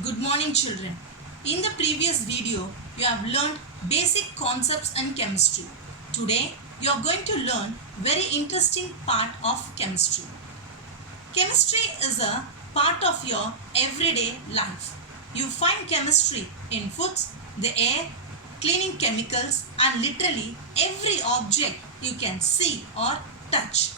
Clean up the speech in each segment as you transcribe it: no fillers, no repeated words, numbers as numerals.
Good morning children. In the previous video, you have learned basic concepts in chemistry. Today, you are going to learn very interesting part of chemistry. Chemistry is a part of your everyday life. You find chemistry in foods, the air, cleaning chemicals and literally every object you can see or touch.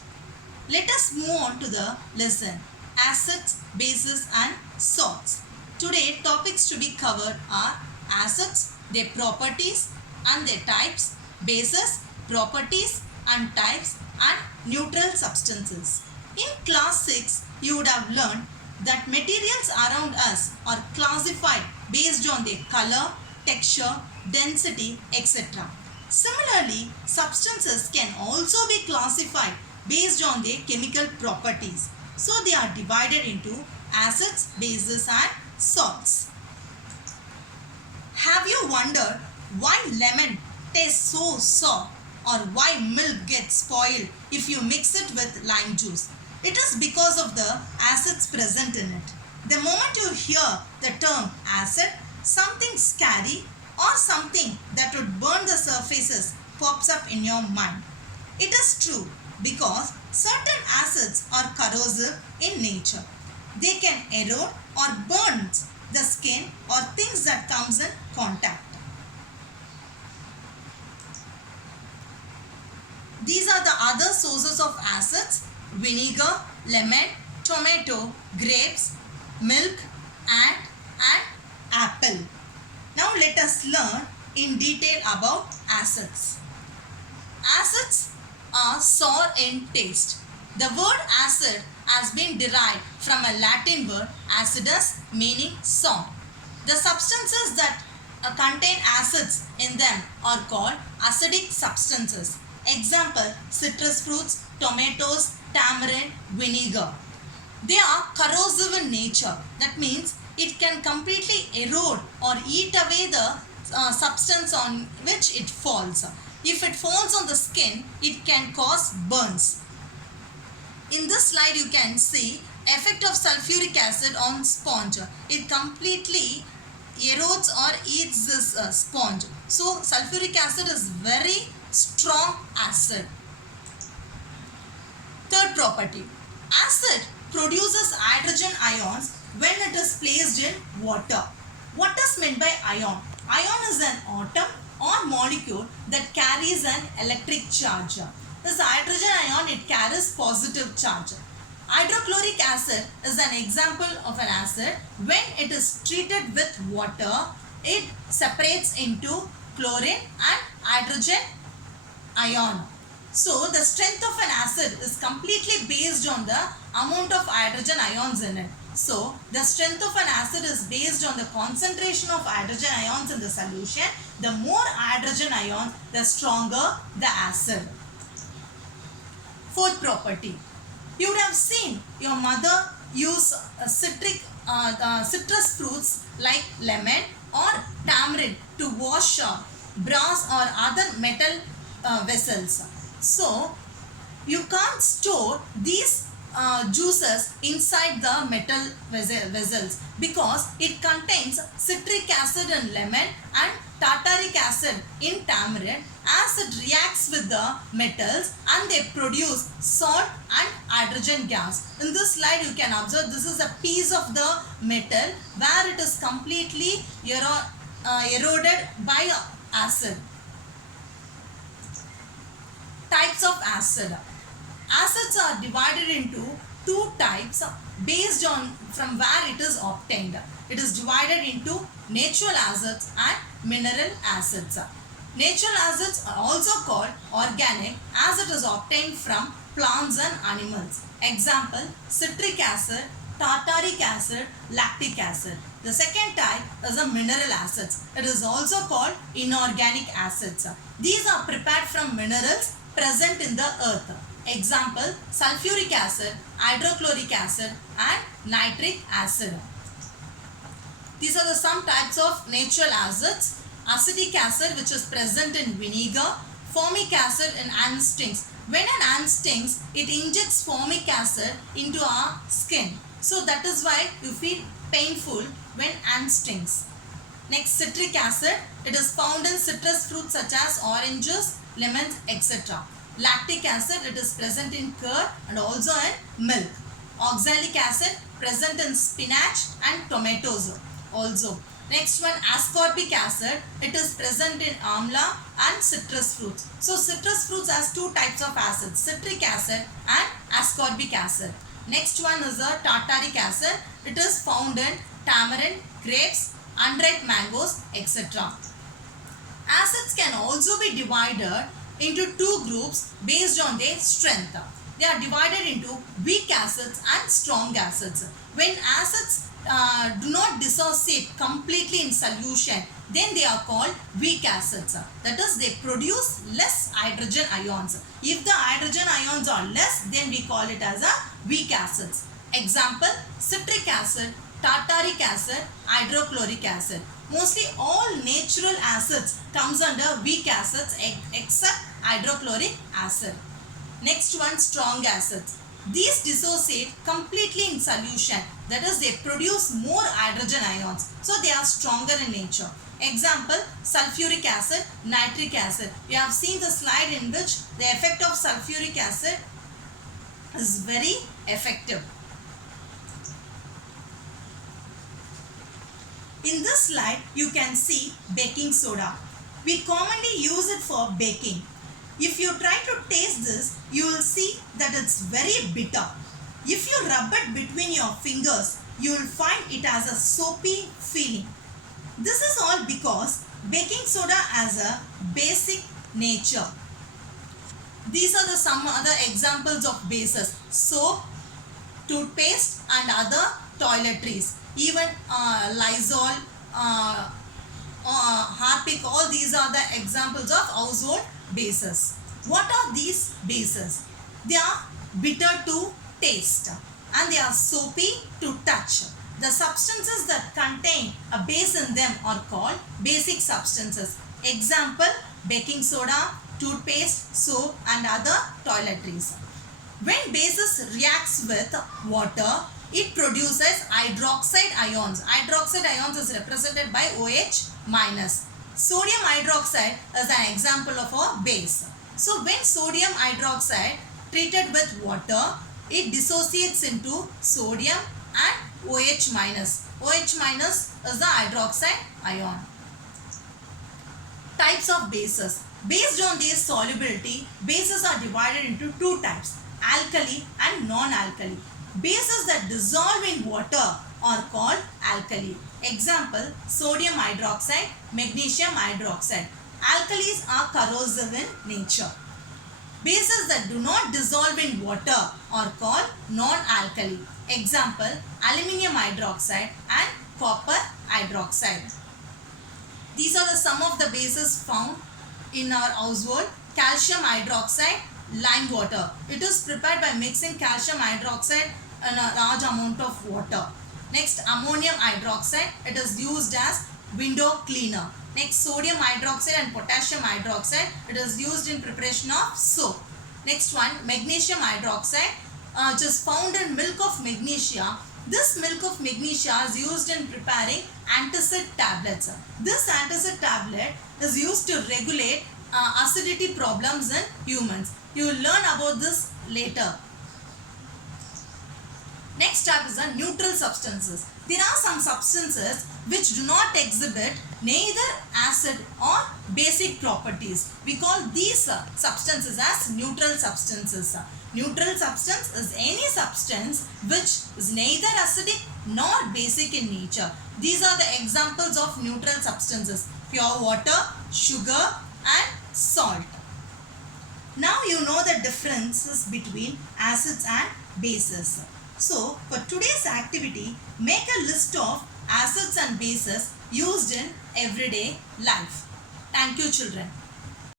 Let us move on to the lesson acids, bases and salts. Today topics to be covered are acids, their properties and their types, bases, properties and types and neutral substances. In class 6 you would have learned that materials around us are classified based on their color, texture, density, etc. Similarly, substances can also be classified based on their chemical properties. So they are divided into acids, bases and salts. Have you wondered why lemon tastes so sour or why milk gets spoiled if you mix it with lime juice? It is because of the acids present in it. The moment you hear the term acid, something scary or something that would burn the surfaces pops up in your mind. It is true because certain acids are corrosive in nature. They can erode or burn the skin or things that comes in contact. These are the other sources of acids: vinegar, lemon, tomato, grapes, milk, ant and apple. Now let us learn in detail about acids. Acids are sour in taste. The word acid has been derived from a Latin word acidus meaning sour. The substances that contain acids in them are called acidic substances. Example: citrus fruits, tomatoes, tamarind, vinegar. They are corrosive in nature. That means it can completely erode or eat away the substance on which it falls. If it falls on the skin, it can cause burns. In this slide you can see effect of sulfuric acid on sponge. It completely erodes or eats this sponge. So sulfuric acid is very strong acid. Third property. Acid produces hydrogen ions when it is placed in water. What is meant by ion? Ion is an atom or molecule that carries an electric charge. This hydrogen ion, it carries positive charge. Hydrochloric acid is an example of an acid. When it is treated with water, it separates into chlorine and hydrogen ion. So the strength of an acid is completely based on the amount of hydrogen ions in it. So the strength of an acid is based on the concentration of hydrogen ions in the solution. The more hydrogen ions, the stronger the acid. Fourth property. You would have seen your mother use citrus fruits like lemon or tamarind to wash brass or other metal vessels. So you can't store these juices inside the metal vessels because it contains citric acid in lemon and tartaric acid in tamarind. As it reacts with the metals and they produce salt and hydrogen gas. In this slide you can observe this is a piece of the metal where it is completely eroded by acid. Types of acid. Acids are divided into two types based on from where it is obtained. It is divided into natural acids and mineral acids. Natural acids are also called organic as it is obtained from plants and animals. Example: citric acid, tartaric acid, lactic acid. The second type is a mineral acids. It is also called inorganic acids. These are prepared from minerals present in the earth. Example: sulfuric acid, hydrochloric acid and nitric acid. These are some types of natural acids. Acetic acid, which is present in vinegar. Formic acid in ant stings. When an ant stings, it injects formic acid into our skin. So that is why you feel painful when ant stings. Next, citric acid. It is found in citrus fruits such as oranges, lemons, etc. Lactic acid. It is present in curd and also in milk. Oxalic acid present in spinach and tomatoes also. Next one, ascorbic acid. It is present in amla and citrus fruits. So citrus fruits has two types of acids, citric acid and ascorbic acid. Next one is a tartaric acid. It is found in tamarind, grapes, unripe mangoes, etc. Acids can also be divided into two groups based on their strength. They are divided into weak acids and strong acids. When acids do not dissociate completely in solution, then they are called weak acids. That is, they produce less hydrogen ions. If the hydrogen ions are less, then we call it as a weak acids. Example, citric acid, tartaric acid, hydrochloric acid. Mostly all natural acids comes under weak acids except hydrochloric acid. Next one, strong acids. These dissociate completely in solution. That is, they produce more hydrogen ions. So they are stronger in nature. Example, sulfuric acid, nitric acid. You have seen the slide in which the effect of sulfuric acid is very effective. In this slide, you can see baking soda. We commonly use it for baking. If you try to taste this, you will see that it's very bitter. If you rub it between your fingers, you will find it has a soapy feeling. This is all because baking soda has a basic nature. These are some other examples of bases: soap, toothpaste and other toiletries. Even Lysol, Harpic, all these are the examples of household bases. What are these bases? They are bitter to taste and they are soapy to touch. The substances that contain a base in them are called basic substances. Example, baking soda, toothpaste, soap and other toiletries. When bases reacts with water, it produces hydroxide ions. Hydroxide ions is represented by OH minus. Sodium hydroxide is an example of a base. So when sodium hydroxide treated with water, it dissociates into sodium and OH minus. OH minus is the hydroxide ion. Types of bases. Based on their solubility, bases are divided into two types: alkali and non-alkali. Bases that dissolve in water are called alkali. Example, sodium hydroxide, magnesium hydroxide. Alkalis are corrosive in nature. Bases that do not dissolve in water are called non-alkali. Example, aluminium hydroxide and copper hydroxide. These are some of the bases found in our household. Calcium hydroxide, lime water. It is prepared by mixing calcium hydroxide in a large amount of water. Next, ammonium hydroxide. It is used as window cleaner. Next, sodium hydroxide and potassium hydroxide. It is used in preparation of soap. Next one, magnesium hydroxide, which is found in milk of magnesia. This milk of magnesia is used in preparing antacid tablets. This antacid tablet is used to regulate acidity problems in humans. You will learn about this later. Next type is the neutral substances. There are some substances which do not exhibit neither acid or basic properties. We call these substances as neutral substances. Neutral substance is any substance which is neither acidic nor basic in nature. These are the examples of neutral substances: pure water, sugar and salt. Now you know the differences between acids and bases. So, for today's activity, make a list of acids and bases used in everyday life. Thank you, children.